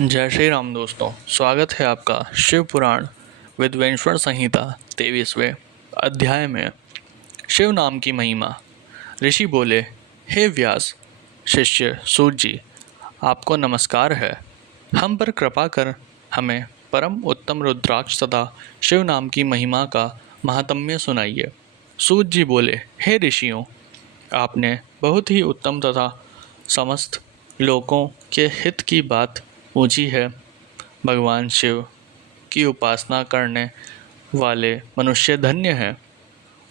जय श्री राम दोस्तों, स्वागत है आपका शिव पुराण विद्वेश्वर संहिता 23वें अध्याय में। शिव नाम की महिमा। ऋषि बोले, हे व्यास, शिष्य सूत जी, आपको नमस्कार है। हम पर कृपा कर हमें परम उत्तम रुद्राक्ष तथा शिव नाम की महिमा का महात्म्य सुनाइए। सूत जी बोले, हे ऋषियों, आपने बहुत ही उत्तम तथा समस्त लोकों के हित की बात पूछी है। भगवान शिव की उपासना करने वाले मनुष्य धन्य हैं।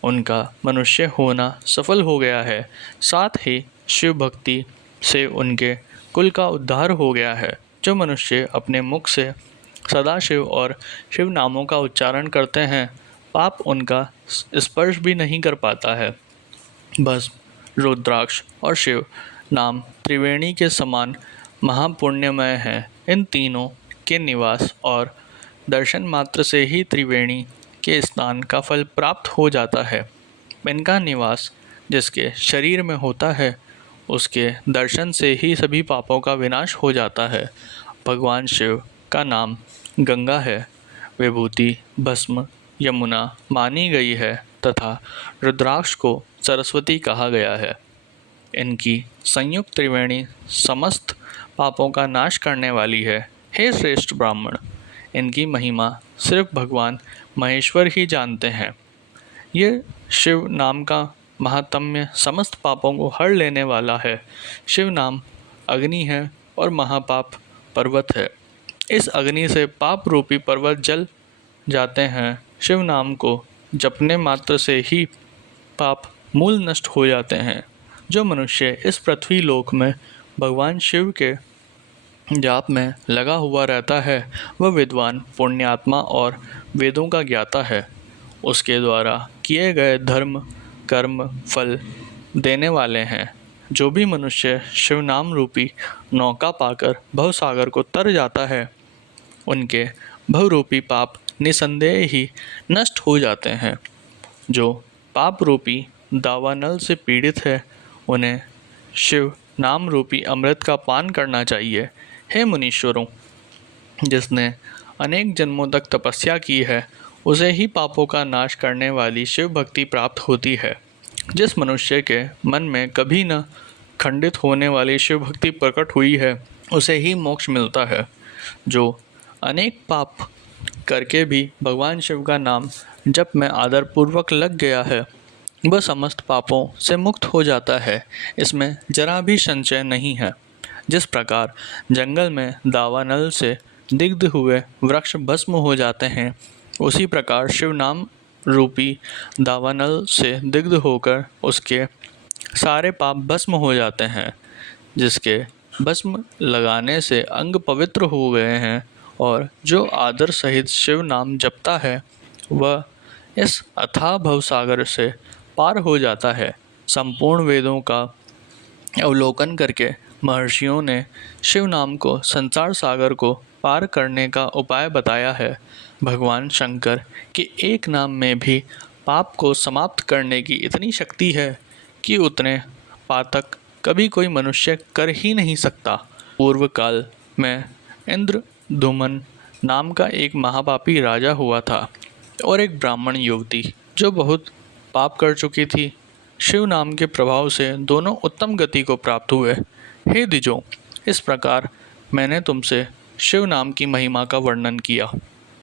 उनका मनुष्य होना सफल हो गया है। साथ ही शिव भक्ति से उनके कुल का उद्धार हो गया है। जो मनुष्य अपने मुख से सदा शिव और शिव नामों का उच्चारण करते हैं, पाप उनका स्पर्श भी नहीं कर पाता है। बस रुद्राक्ष और शिव नाम त्रिवेणी के समान महापुण्यमय है। इन तीनों के निवास और दर्शन मात्र से ही त्रिवेणी के स्नान का फल प्राप्त हो जाता है। इनका निवास जिसके शरीर में होता है, उसके दर्शन से ही सभी पापों का विनाश हो जाता है। भगवान शिव का नाम गंगा है, विभूति भस्म यमुना मानी गई है तथा रुद्राक्ष को सरस्वती कहा गया है। इनकी संयुक्त त्रिवेणी समस्त पापों का नाश करने वाली है। हे श्रेष्ठ ब्राह्मण, इनकी महिमा सिर्फ भगवान महेश्वर ही जानते हैं। ये शिव नाम का महात्म्य समस्त पापों को हर लेने वाला है। शिव नाम अग्नि है और महापाप पर्वत है। इस अग्नि से पाप रूपी पर्वत जल जाते हैं। शिव नाम को जपने मात्र से ही पाप मूल नष्ट हो जाते हैं। जो मनुष्य इस पृथ्वी लोक में भगवान शिव के जाप में लगा हुआ रहता है, वह विद्वान, पुण्यात्मा और वेदों का ज्ञाता है। उसके द्वारा किए गए धर्म कर्म फल देने वाले हैं। जो भी मनुष्य शिव नाम रूपी नौका पाकर भवसागर को तर जाता है, उनके भवरूपी पाप निसंदेह ही नष्ट हो जाते हैं। जो पाप रूपी दावानल से पीड़ित है, उन्हें शिव नाम रूपी अमृत का पान करना चाहिए। हे मुनीश्वरों, जिसने अनेक जन्मों तक तपस्या की है, उसे ही पापों का नाश करने वाली शिव भक्ति प्राप्त होती है। जिस मनुष्य के मन में कभी न खंडित होने वाली शिव भक्ति प्रकट हुई है, उसे ही मोक्ष मिलता है। जो अनेक पाप करके भी भगवान शिव का नाम जप में आदरपूर्वक लग गया है, वह समस्त पापों से मुक्त हो जाता है। इसमें जरा भी संशय नहीं है। जिस प्रकार जंगल में दावानल से दिग्ध हुए वृक्ष भस्म हो जाते हैं, उसी प्रकार शिव नाम रूपी दावानल से दिग्ध होकर उसके सारे पाप भस्म हो जाते हैं। जिसके भस्म लगाने से अंग पवित्र हो गए हैं और जो आदर सहित शिव नाम जपता है, वह इस अथाह भवसागर से पार हो जाता है। संपूर्ण वेदों का अवलोकन करके महर्षियों ने शिव नाम को संसार सागर को पार करने का उपाय बताया है। भगवान शंकर के एक नाम में भी पाप को समाप्त करने की इतनी शक्ति है कि उतने पातक कभी कोई मनुष्य कर ही नहीं सकता। पूर्व काल में इंद्रदुमन नाम का एक महापापी राजा हुआ था और एक ब्राह्मण युवती जो बहुत पाप कर चुकी थी। शिव नाम के प्रभाव से दोनों उत्तम गति को प्राप्त हुए। हे द्विजों, इस प्रकार मैंने तुमसे शिव नाम की महिमा का वर्णन किया।